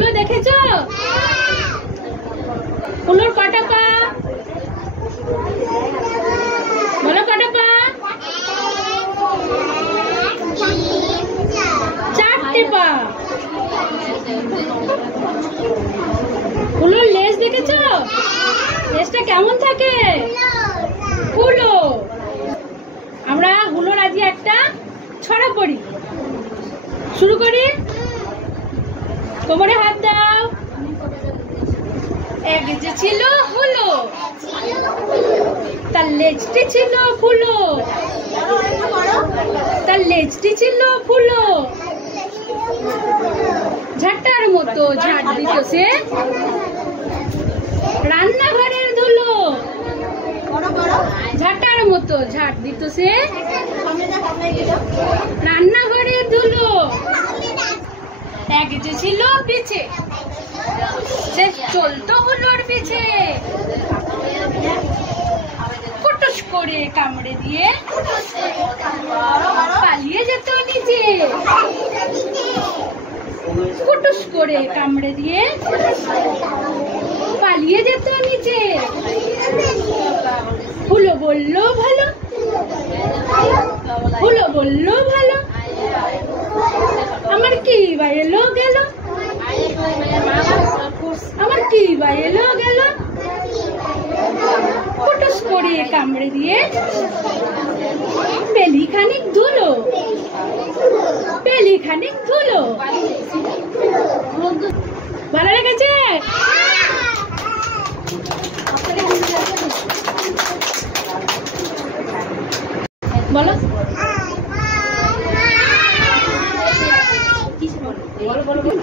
হুলো দেখেছো? হুলোর কটা পা? বলো কটা পা? 4টে পা। হুলোর লেজ দেখেছো? লেজটা কেমন থাকে? হুলো। আমরা হুলোর আজকে একটা ছড়া পড়ি। শুরু করি। কোমরে হাত দাও। এক যে ছিল হুলো, তার লেজটি ছিল ফুলো, তার লেজটি ছিল ফুলো। ঝাঁটার মতো ঝাঁট দিত সে রান্নাঘরের ধুলো। ঝাঁটার মতো ঝাঁট দিত সে রান্নাঘরের ধুলো। এক যে ছিল পিছে, সে চলতো হুলোর পিছে। কুটুস করে কামড়ে দিয়ে পালিয়ে যেত নিচে। কুটুস করে কামড়ে দিয়ে পালিয়ে যেত নিচে। হুলো বলল ভালো, হুলো বলল ভালো, আমার কি বা এলো গেল, আমার কি বা এলো গেল। কুটুস করে কামড়ে দিয়ে পেলি খানিক ধুলো, পেলি খানিক ধুলো। ভালো লেগেছে? বলো বলো বলো।